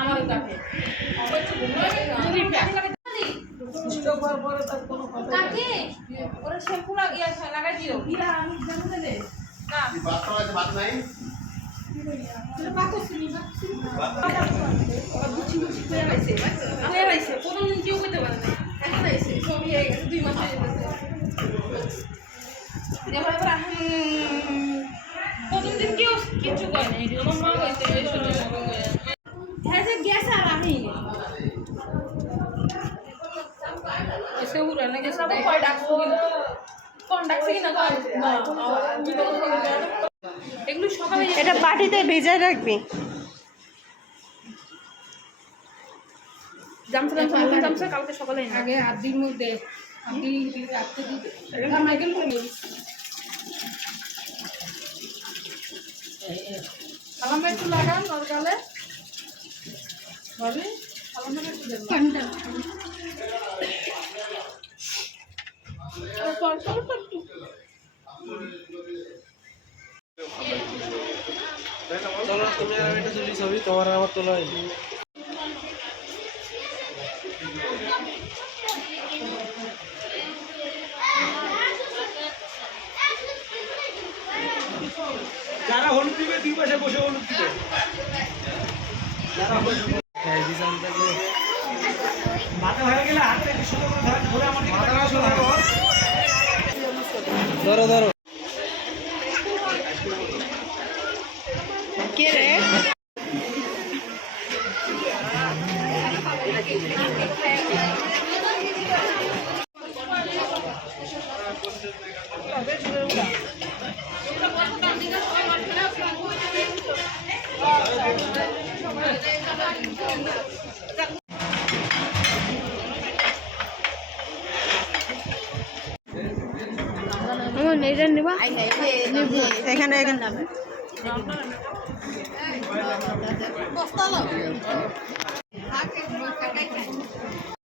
আমার কাছে ওরা শ্যাম্পু লাগাই দিও কোনদিন কেউ করতে পারে না এখন আইসে সবই হয়ে গেছে 2 মাস হয়ে গেছে কোনদিন কেউ কিছু করে না আমার মা হয়েছে হ্যাঁ যে গ্যাস আর আমি এসে উড়ে না গেছে কয় ডাকছো কিনা কোন ডাকছে কিনা এগুলো সকালে এটা বাটিতে ভেজে রাখবি জামসা কালকে সকালে আগে আদির মধ্যে আদি রাখতে দিতে এটা মাইকেল করে সালাম একটু লাগান দরকারে ভাবি সালাম একটু দেন পান্ডা আর পর একটু চলো তুমি আর এটা তুলি ছবি তোমার আমার তোলা হয়নি যারা হলুদ দিবে 2 পাশে বসে হলুদ দিবে যারা হলুদ দিবে মাথা হয়ে গেলে হাতে সুন্দর করে ধরে আমার দিকে মাথা সুন্দর ধরো ধরো কে রে এখানে এখানে